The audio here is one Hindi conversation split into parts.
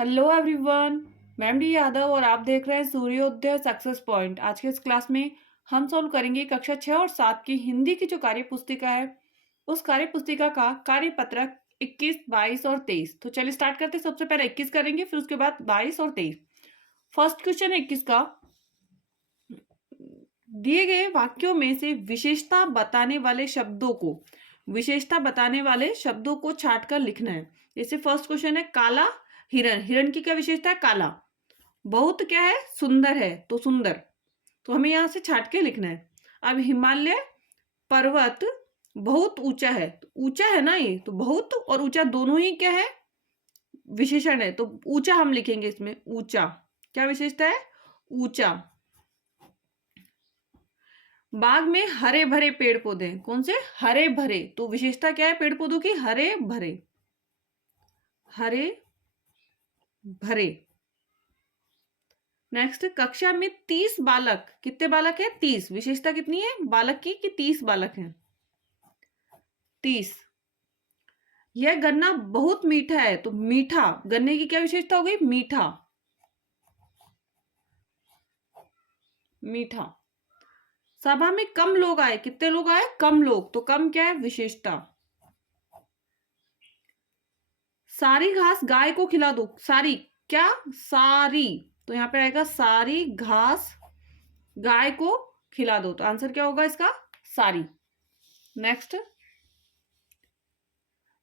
Hello everyone. मैं डी यादव और आप देख रहे हैं सूर्योदय सक्सेस पॉइंट। आज के इस क्लास में हम सॉल्व करेंगे कक्षा 6 और 7 की हिंदी की जो कार्य पुस्तिका है उस कार्य पुस्तिका का कार्यपत्रक 21, 22 और 23। तो चलिए स्टार्ट करते हैं। सबसे पहले 21 करेंगे, फिर उसके बाद 22 और 23। फर्स्ट क्वेश्चन है 21 का। दिए गए वाक्यों में से विशेषता बताने वाले शब्दों को छांट कर लिखना है। जैसे फर्स्ट क्वेश्चन है काला हिरण। हिरण की क्या विशेषता है? काला। बहुत क्या है? सुंदर है, तो सुंदर। तो हमें यहां से छाट के लिखना है। अब हिमालय पर्वत बहुत ऊंचा है। तो ऊंचा है ना, ये तो बहुत और ऊंचा दोनों ही क्या है? विशेषण है। तो ऊंचा हम लिखेंगे इसमें। ऊंचा क्या विशेषता है? ऊंचा। बाग में हरे भरे पेड़ पौधे हैं। कौन से? हरे भरे। तो विशेषता क्या है पेड़ पौधों की? हरे भरे। हरे भरे। नेक्स्ट, कक्षा में 30 बालक। कितने बालक है? 30। विशेषता कितनी है बालक की? कि 30 बालक हैं। 30। यह गन्ना बहुत मीठा है। तो मीठा, गन्ने की क्या विशेषता हो गई? मीठा। मीठा। सभा में कम लोग आए। कितने लोग आए? कम लोग। तो कम क्या है? विशेषता। सारी घास गाय को खिला दो। सारी क्या? सारी। तो यहां पे आएगा सारी घास गाय को खिला दो। तो आंसर क्या होगा इसका? सारी। नेक्स्ट,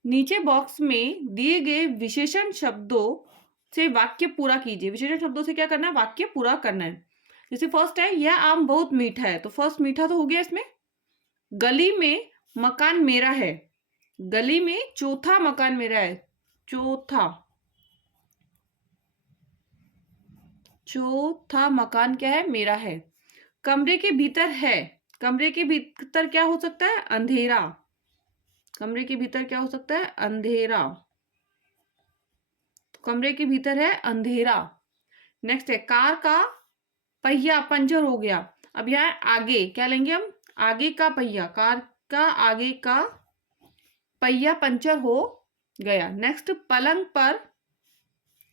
नीचे बॉक्स में दिए गए विशेषण शब्दों से वाक्य पूरा कीजिए। विशेषण शब्दों से क्या करना है? वाक्य पूरा करना है। जैसे फर्स्ट है यह आम बहुत मीठा है। तो फर्स्ट मीठा तो हो गया इसमें। गली में मकान मेरा है। गली में चौथा मकान मेरा है। चौथा मकान क्या है? मेरा है। कमरे के भीतर है। कमरे के भीतर क्या हो सकता है? अंधेरा। कमरे के भीतर क्या हो सकता है? अंधेरा। तो कमरे के भीतर है अंधेरा। नेक्स्ट है कार का पहिया पंचर हो गया। अब यहां आगे क्या लेंगे हम? आगे का पहिया। कार का आगे का पहिया पंचर हो गया। नेक्स्ट, पलंग पर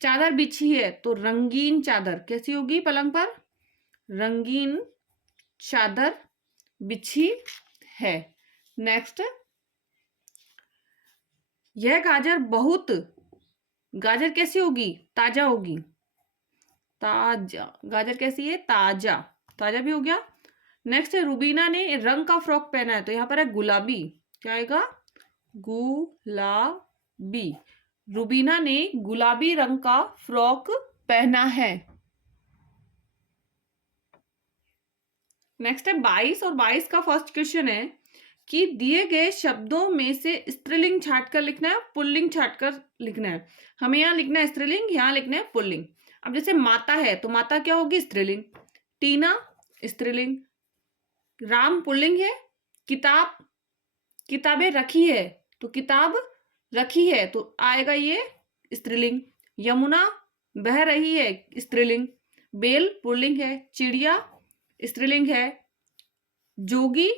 चादर बिछी है। तो रंगीन चादर कैसी होगी? पलंग पर रंगीन चादर बिछी है। नेक्स्ट, यह गाजर बहुत, गाजर कैसी होगी? ताजा होगी। ताजा। गाजर कैसी है? ताजा। ताजा भी हो गया। नेक्स्ट है रुबीना ने रंग का फ्रॉक पहना है। तो यहां पर है गुलाबी। क्या आएगा? गुलाबी। रुबीना ने गुलाबी रंग का फ्रॉक पहना है। नेक्स्ट है 22 और 22 का फर्स्ट क्वेश्चन है कि दिए गए शब्दों में से स्त्रीलिंग छांटकर लिखना है, पुल्लिंग छांटकर लिखना है। हमें यहां लिखना है स्त्रीलिंग, यहां लिखना है पुल्लिंग। अब जैसे माता है तो माता क्या होगी? स्त्रीलिंग। टीना स्त्रीलिंग। राम पुल्लिंग है। किताब, किताबें रखी है। तो किताब रखी है तो आएगा ये स्त्रीलिंग। यमुना बह रही है। स्त्रीलिंग। बेल पुल्लिंग है। चिड़िया स्त्रीलिंग है। जोगी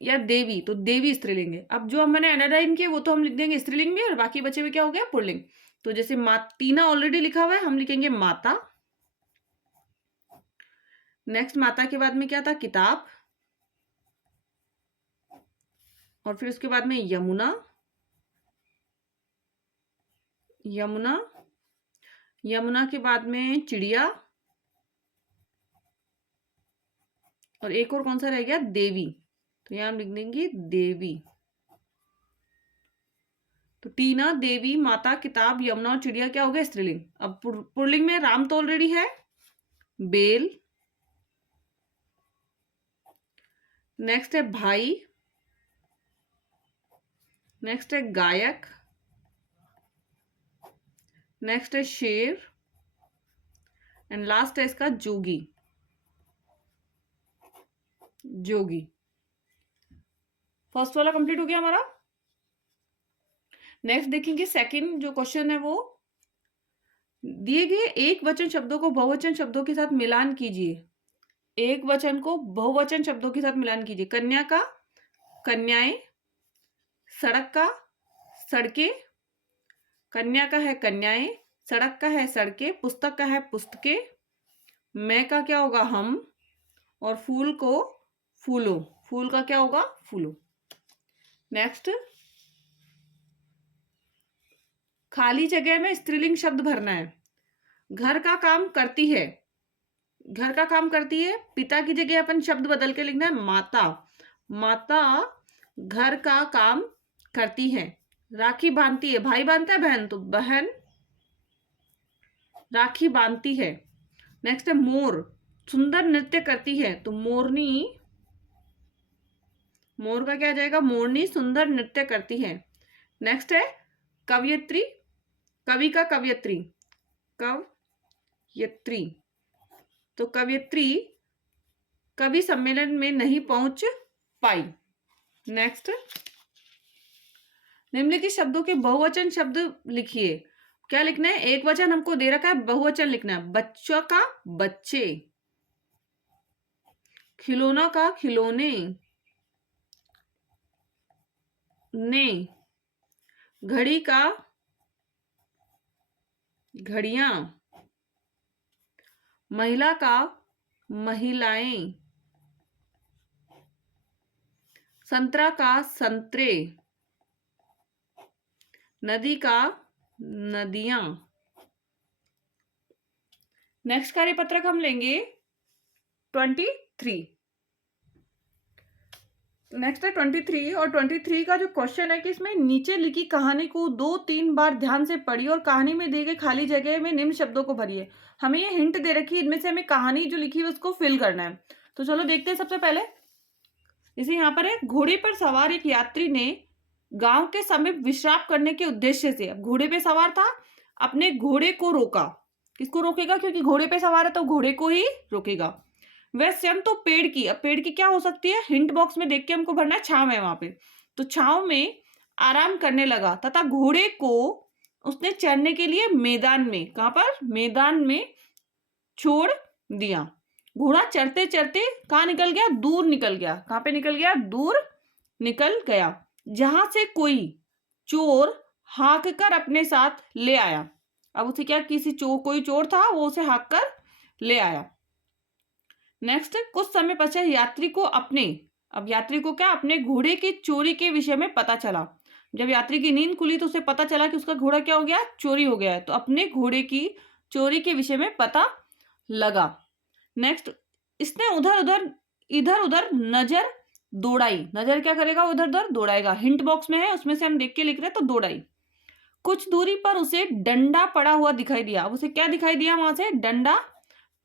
या देवी, तो देवी स्त्रीलिंग है। अब जो मैंने अंडरलाइन किया वो तो हम लिख देंगे स्त्रीलिंग में और बाकी बचे हुए क्या हो गया? पुल्लिंग। तो जैसे टीना ऑलरेडी लिखा हुआ है, हम लिखेंगे माता। नेक्स्ट, माता के बाद में क्या था? किताब। और फिर उसके बाद में यमुना। यमुना। यमुना के बाद में चिड़िया। और एक और कौन सा रह गया? देवी। तो यहां हम लिख देंगे देवी। तो टीना, देवी, माता, किताब, यमुना और चिड़िया क्या हो गया? स्त्रीलिंग। अब पुल्लिंग में राम तो ऑलरेडी है। बेल। नेक्स्ट है भाई। नेक्स्ट है गायक। नेक्स्ट है शेर। एंड लास्ट है इसका जोगी। जोगी। फर्स्ट वाला कंप्लीट हो गया हमारा। नेक्स्ट देखेंगे सेकंड जो क्वेश्चन है वो दिए गए एक वचन शब्दों को बहुवचन शब्दों के साथ मिलान कीजिए। एक वचन को बहुवचन शब्दों के साथ मिलान कीजिए। कन्या का कन्याएं। सड़क का सड़कें। कन्या का है कन्याएं। सड़क का है सड़कें, पुस्तक का है पुस्तकें, मैं का क्या होगा हम, और फूल को फूलों, फूल का क्या होगा फूलों। नेक्स्ट, खाली जगह में स्त्रीलिंग शब्द भरना है। घर का काम करती है, घर का काम करती है, पिता की जगह अपन शब्द बदल के लिखना है माता, माता घर का काम करती है। राखी बांधती है, भाई बांधता है बहन, तो बहन राखी बांधती है। नेक्स्ट है मोर, सुंदर नृत्य करती है, तो मोरनी, मोर का क्या आ जाएगा मोरनी सुंदर नृत्य करती है। नेक्स्ट है कवयित्री, कवि का कवयित्री, कवयित्री, तो कवयित्री कवि सम्मेलन में नहीं पहुंच पाई। नेक्स्ट, निम्नलिखित शब्दों के बहुवचन शब्द लिखिए। क्या लिखना है, एक वचन हमको दे रखा है, बहुवचन लिखना है। बच्चों का बच्चे, खिलौना का खिलौने, ने, घड़ी का घड़ियां, महिला का महिलाएं, संतरा का संतरे, नदी का नदियां। नेक्स्ट कार्यपत्रक हम लेंगे 23। नेक्स्ट है 23, और 23 का जो क्वेश्चन है कि इसमें नीचे लिखी कहानी को 2-3 बार ध्यान से पढ़िए और कहानी में दी गई खाली जगह में निम्न शब्दों को भरिए। हमें ये हिंट दे रखी है, इनमें से हमें कहानी जो लिखी है उसको फिल करना है। तो चलो देखते हैं। सबसे पहले इसे यहाँ पर है, घोड़े पर सवार एक यात्री ने गांव के समीप विश्राम करने के उद्देश्य से, अब घोड़े पे सवार था, अपने घोड़े को रोका। किसको रोकेगा, क्योंकि घोड़े पे सवार है तो घोड़े को ही रोकेगा। वह स्वयं तो पेड़ की, अब पेड़ की क्या हो सकती है, हिंट बॉक्स में देख के हमको भरना है, छांव है वहां पे, तो छांव में आराम करने लगा तथा घोड़े को उसने चरने के लिए मैदान में, कहां पर, मैदान में छोड़ दिया। घोड़ा चरते चरते कहां निकल गया, दूर निकल गया। कहां पे निकल गया, दूर निकल गया, जहां से कोई चोर हाँक कर अपने साथ ले आया। अब उसे क्या, किसी चोर, कोई चोर था, वो उसे हाँक कर ले आया। नेक्स्ट, कुछ समय पश्चात यात्री को अपने, अब यात्री को क्या, अपने घोड़े की चोरी के विषय में पता चला। जब यात्री की नींद खुली तो उसे पता चला कि उसका घोड़ा क्या हो गया, चोरी हो गया है, तो अपने घोड़े की चोरी के विषय में पता लगा। नेक्स्ट, इसने इधर उधर नजर दौड़ाई। नजर क्या करेगा, उधर उधर दौड़ाएगा। हिंट बॉक्स में है, उसमें से हम देख के लिख रहे हैं, तो दौड़ाई। कुछ दूरी पर उसे डंडा पड़ा हुआ दिखाई दिया। अब उसे क्या दिखाई दिया, वहां से डंडा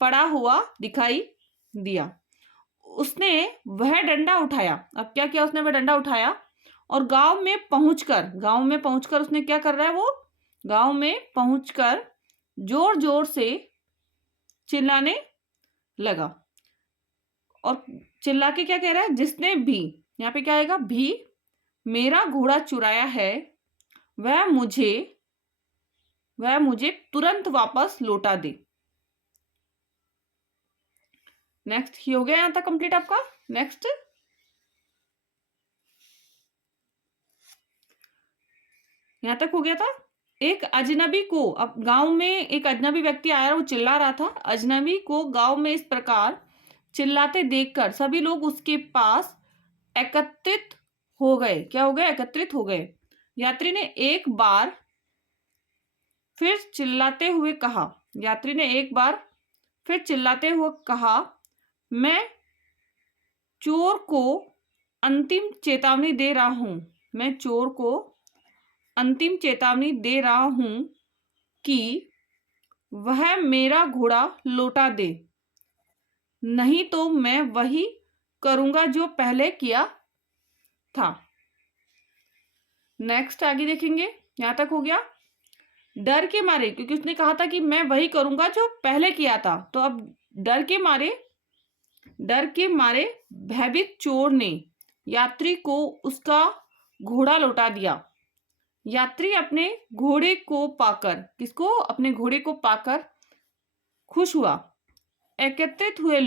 पड़ा हुआ दिखाई दिया। उसने वह डंडा उठाया। अब क्या किया उसने, वह डंडा उठाया और गांव में पहुंचकर उसने क्या कर रहा है, वो गांव में पहुंचकर जोर जोर से चिल्लाने लगा। और चिल्ला के क्या कह रहा है, जिसने भी, यहाँ पे क्या आएगा, भी मेरा घोड़ा चुराया है वह मुझे तुरंत वापस लौटा दे। नेक्स्ट, हो गया यहां तक कंप्लीट आपका। नेक्स्ट, यहां तक हो गया था। एक अजनबी को, अब गांव में एक अजनबी व्यक्ति आया, वो चिल्ला रहा था। अजनबी को गांव में इस प्रकार चिल्लाते देखकर सभी लोग उसके पास एकत्रित हो गए। क्या हो गए, एकत्रित हो गए। यात्री ने एक बार फिर चिल्लाते हुए कहा, यात्री ने एक बार फिर चिल्लाते हुए कहा, मैं चोर को अंतिम चेतावनी दे रहा हूं, मैं चोर को अंतिम चेतावनी दे रहा हूं कि वह मेरा घोड़ा लौटा दे, नहीं तो मैं वही करूंगा जो पहले किया था। नेक्स्ट आगे देखेंगे, यहां तक हो गया। डर के मारे, क्योंकि उसने कहा था कि मैं वही करूंगा जो पहले किया था, तो अब डर के मारे भयभीत चोर ने यात्री को उसका घोड़ा लौटा दिया। यात्री अपने घोड़े को पाकर, किसको, अपने घोड़े को पाकर खुश हुआ। एकत्रित हुए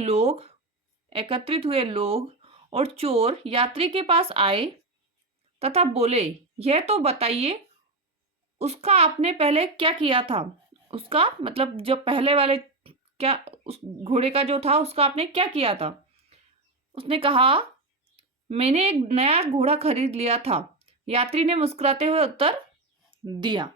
लोग और चोर यात्री के पास आए तथा बोले, यह तो बताइए उसका आपने पहले क्या किया था। उसका मतलब जो पहले वाले क्या उस घोड़े का जो था उसका आपने क्या किया था? उसने कहा, मैंने एक नया घोड़ा खरीद लिया था। यात्री ने मुस्कुराते हुए उत्तर दिया।